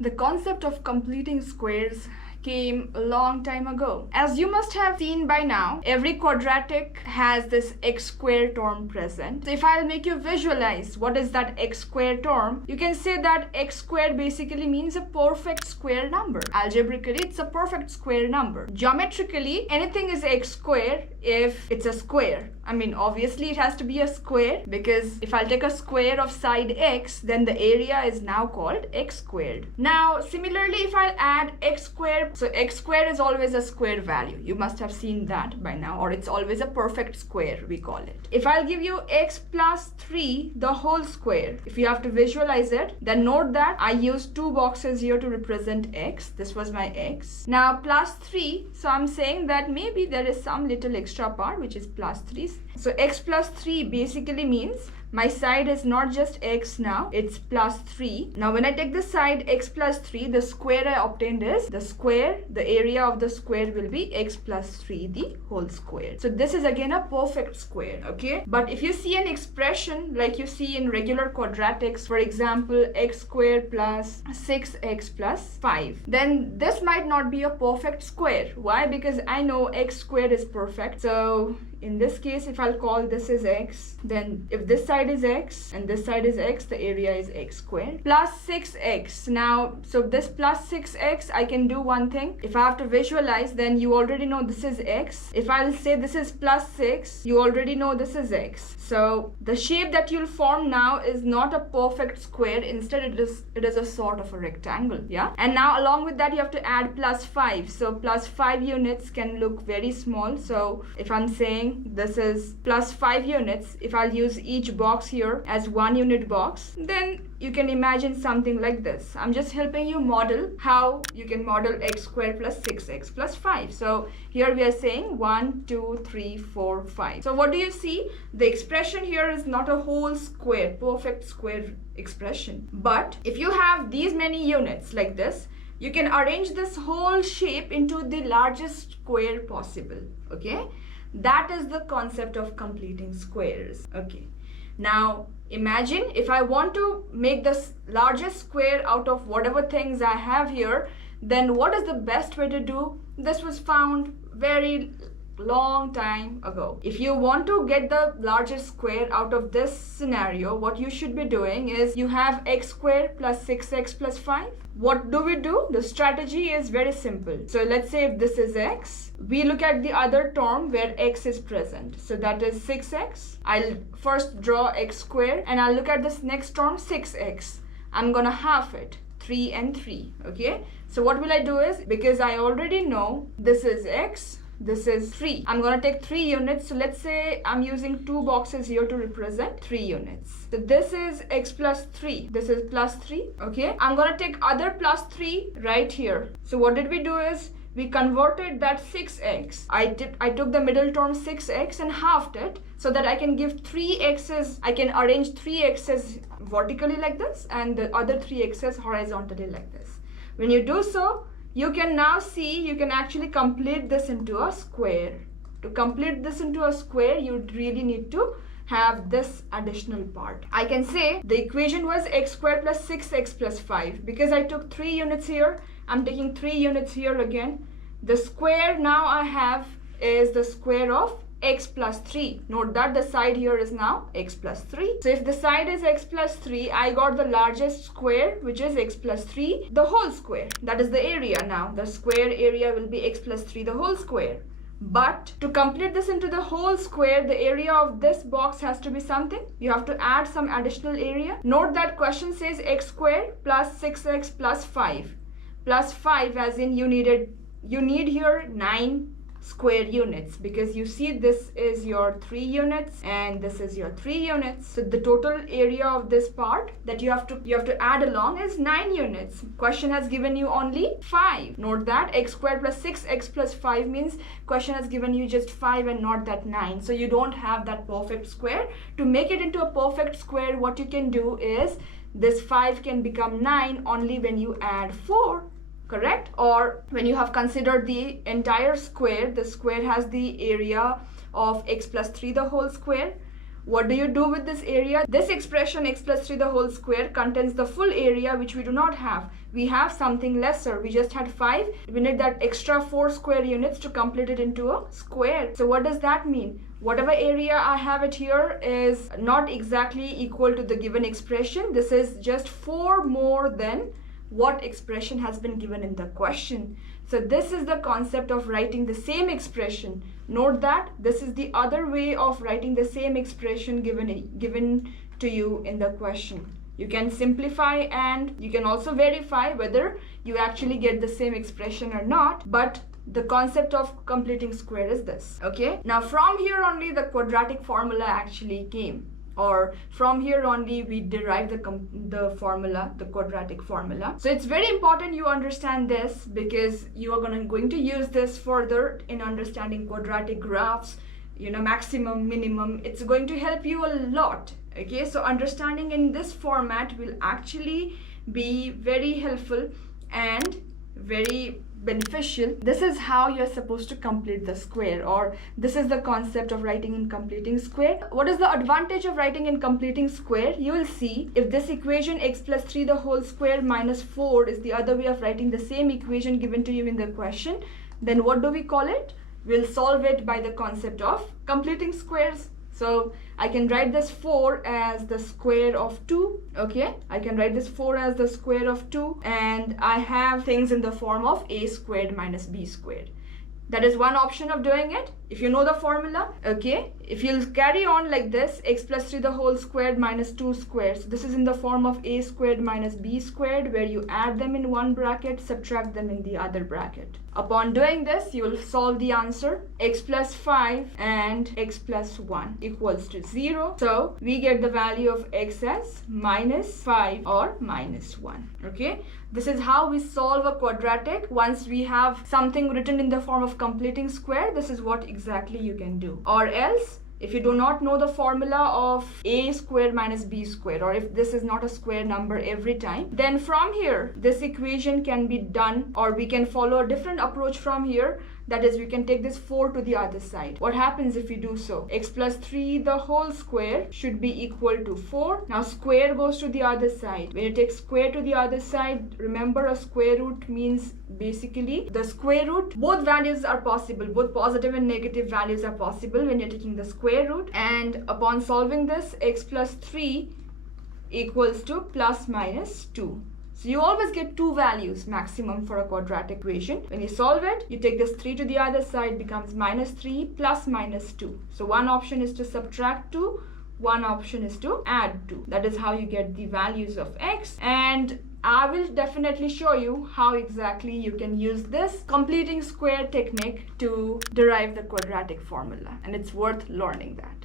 The concept of completing squares came a long time ago. As you must have seen by now, every quadratic has this x square term present. So if I'll make you visualize what is that x square term, you can say that x square basically means a perfect square number. Algebraically, it's a perfect square number. Geometrically, anything is x square if it's a square. I mean, obviously it has to be a square, because if I'll take a square of side x, then the area is now called x squared. Now, similarly, if I'll add x squared, so x squared is always a square value. You must have seen that by now, or it's always a perfect square, we call it. If I'll give you x plus 3, the whole square, if you have to visualize it, then note that I used two boxes here to represent x. This was my x. Now, plus 3, so I'm saying that maybe there is some little extra part, which is plus 3. So x plus 3 basically means my side is not just x now, it's plus 3. Now when I take the side x plus 3, the square I obtained is the square, the area of the square will be x plus 3, the whole square. So this is again a perfect square, okay? But if you see an expression like you see in regular quadratics, for example, x squared plus 6x plus 5, then this might not be a perfect square. Why? Because I know x squared is perfect. So in this case, if I'll call this as x, then if this side is x and this side is x, the area is x squared plus 6x. Now, so this plus 6x, I can do one thing. If I have to visualize, then you already know this is x. If I'll say this is plus 6, you already know this is x. So the shape that you'll form now is not a perfect square. Instead, it is a sort of a rectangle, yeah? And now along with that, you have to add plus 5. So plus 5 units can look very small. So if I'm saying this is plus 5 units, if I'll use each box here as 1 unit box, then you can imagine something like this. I'm just helping you model how you can model x squared plus 6x plus 5. So here we are saying 1, 2, 3, 4, 5. So what do you see? The expression here is not a whole square, perfect square expression. But if you have these many units like this, you can arrange this whole shape into the largest square possible, okay? That is the concept of completing squares, okay? Now, imagine if I want to make this largest square out of whatever things I have here, then what is the best way to do? This was found very long time ago. If you want to get the largest square out of this scenario, what you should be doing is you have x squared plus 6x plus 5. What do we do? The strategy is very simple. So let's say if this is x, we look at the other term where x is present. So that is 6x. I'll first draw x squared and I'll look at this next term 6x. I'm gonna half it, 3 and 3, okay? So what will I do is, because I already know this is x, this is 3. I'm going to take 3 units. So let's say I'm using two boxes here to represent 3 units. So this is x plus 3. This is plus 3. Okay. I'm going to take other plus 3 right here. So what did we do is we converted that 6x. I took the middle term 6x and halved it so that I can give 3 x's. I can arrange 3 x's vertically like this and the other 3 x's horizontally like this. When you do so, you can now see, you can actually complete this into a square. To complete this into a square, you really need to have this additional part. I can say the equation was x squared plus 6x plus 5. Because I took 3 units here, I'm taking 3 units here again. The square now I have is the square of x plus 3. Note that the side here is now x plus 3. So if the side is x plus 3, I got the largest square, which is x plus 3, the whole square. That is the area now. The square area will be x plus 3, the whole square. But to complete this into the whole square, the area of this box has to be something. You have to add some additional area. Note that question says x squared plus 6x plus 5. Plus 5 as in you need here 9 square units, because you see this is your 3 units and this is your 3 units. So the total area of this part that you have to add along is 9 units. Question has given you only 5. Note that x squared plus 6x plus 5 means question has given you just 5 and not that 9. So you don't have that perfect square. To make it into a perfect square, what you can do is this 5 can become 9 only when you add 4. Correct? Or when you have considered the entire square, the square has the area of x plus 3 the whole square. What do you do with this area? This expression x plus 3 the whole square contains the full area, which we do not have. We have something lesser. We just had 5. We need that extra 4 square units to complete it into a square. So what does that mean? Whatever area I have it here is not exactly equal to the given expression. This is just 4 more than what expression has been given in the question. So this is the concept of writing the same expression. Note that this is the other way of writing the same expression given to you in the question. You can simplify and you can also verify whether you actually get the same expression or not, but the concept of completing square is this. Okay, now from here only the quadratic formula actually came, or from here only we derive the formula, the quadratic formula. So it's very important you understand this, because you are going to use this further in understanding quadratic graphs, maximum, minimum. It's going to help you a lot. Okay, so understanding in this format will actually be very helpful and very beneficial. This is how you're supposed to complete the square, or this is the concept of writing in completing square. What is the advantage of writing in completing square? You will see if this equation x plus 3 the whole square minus 4 is the other way of writing the same equation given to you in the question, then what do we call it? We'll solve it by the concept of completing squares. So I can write this 4 as the square of 2. Okay, I can write this 4 as the square of 2, and I have things in the form of a squared minus b squared. That is one option of doing it if you know the formula. Okay, if you'll carry on like this, x plus 3 the whole squared minus 2 squared. So this is in the form of a squared minus b squared, where you add them in one bracket, subtract them in the other bracket. Upon doing this, you will solve the answer. X plus 5 and x plus 1 equals to 0. So we get the value of x as minus 5 or minus 1. Okay, this is how we solve a quadratic. Once we have something written in the form of completing square, this is what exactly you can do. Or else, if you do not know the formula of a squared minus b squared, or if this is not a square number every time, then from here this equation can be done, or we can follow a different approach from here. That is, we can take this 4 to the other side. What happens if we do so? X plus 3 the whole square should be equal to 4. Now square goes to the other side. When you take square to the other side, remember a square root means basically the square root. Both values are possible. Both positive and negative values are possible when you're taking the square root. And upon solving this, x plus 3 equals to plus minus 2. So you always get 2 values maximum for a quadratic equation. When you solve it, you take this 3 to the other side, becomes minus 3 plus minus 2. So one option is to subtract 2, one option is to add 2. That is how you get the values of x. And I will definitely show you how exactly you can use this completing square technique to derive the quadratic formula. And it's worth learning that.